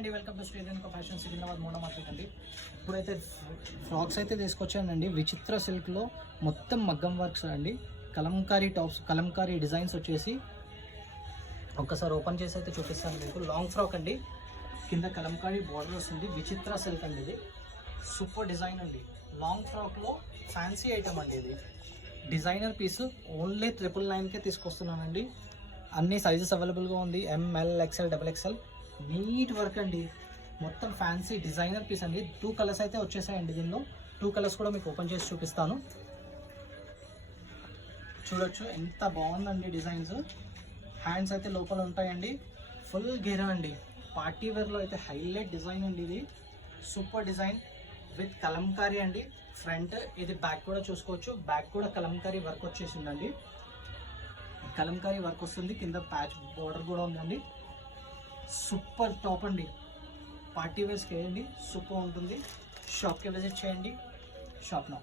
అండి, welcome to Srirenuka fashion Secunderabad model market అండి. ఇప్పుడైతే ఫ్రాక్స్ అయితే తీసుకొచ్చానండి. విచిత్ర సిల్క్లో మొత్తం మగ్గం వర్క్స్ అండి. కలంకారీ టాప్స్, కలంకారీ డిజైన్స్ వచ్చేసి ఒక్కసారి ఓపెన్ చేసి అయితే చూపిస్తాను మీకు. లాంగ్ ఫ్రాక్ అండి, కింద కలంకారీ బార్డర్ వస్తుంది. విచిత్ర సిల్క్ అండి, ఇది సూపర్ డిజైన్ అండి. లాంగ్ ఫ్రాక్లో ఫ్యాన్సీ ఐటమ్ అండి. ఇది డిజైనర్ పీస్, ఓన్లీ 999కే తీసుకొస్తున్నానండి. అన్ని సైజెస్ అవైలబుల్గా ఉంది. ML, XL, XXL. Neat work అండి, మొత్తం ఫ్యాన్సీ డిజైనర్ పీస్ అండి. 2 కలర్స్ అయితే వచ్చేసాయండి. దీనిలో 2 కలర్స్ కూడా మీకు ఓపెన్ చేసి చూపిస్తాను. చూడొచ్చు ఎంత బాగుందండి డిజైన్స్. హ్యాండ్స్ అయితే లోపల ఉంటాయండి. ఫుల్ గేరా అండి, పార్టీ వేర్లో అయితే హైలైట్ డిజైన్ అండి. ఇది సూపర్ డిజైన్ విత్ కలంకారీ అండి. ఫ్రంట్ ఇది బ్యాక్ కూడా చూసుకోవచ్చు. బ్యాక్ కూడా కలంకారీ వర్క్ వచ్చేసిందండి. కలంకారీ వర్క్ వస్తుంది, కింద ప్యాచ్ బోర్డర్ కూడా ఉందండి. సూపర్ టాప్ అండి, పార్టీ వేర్స్కి వేయండి, సూపర్ ఉంటుంది. షాప్కి విజిట్ చేయండి. షాప్ నా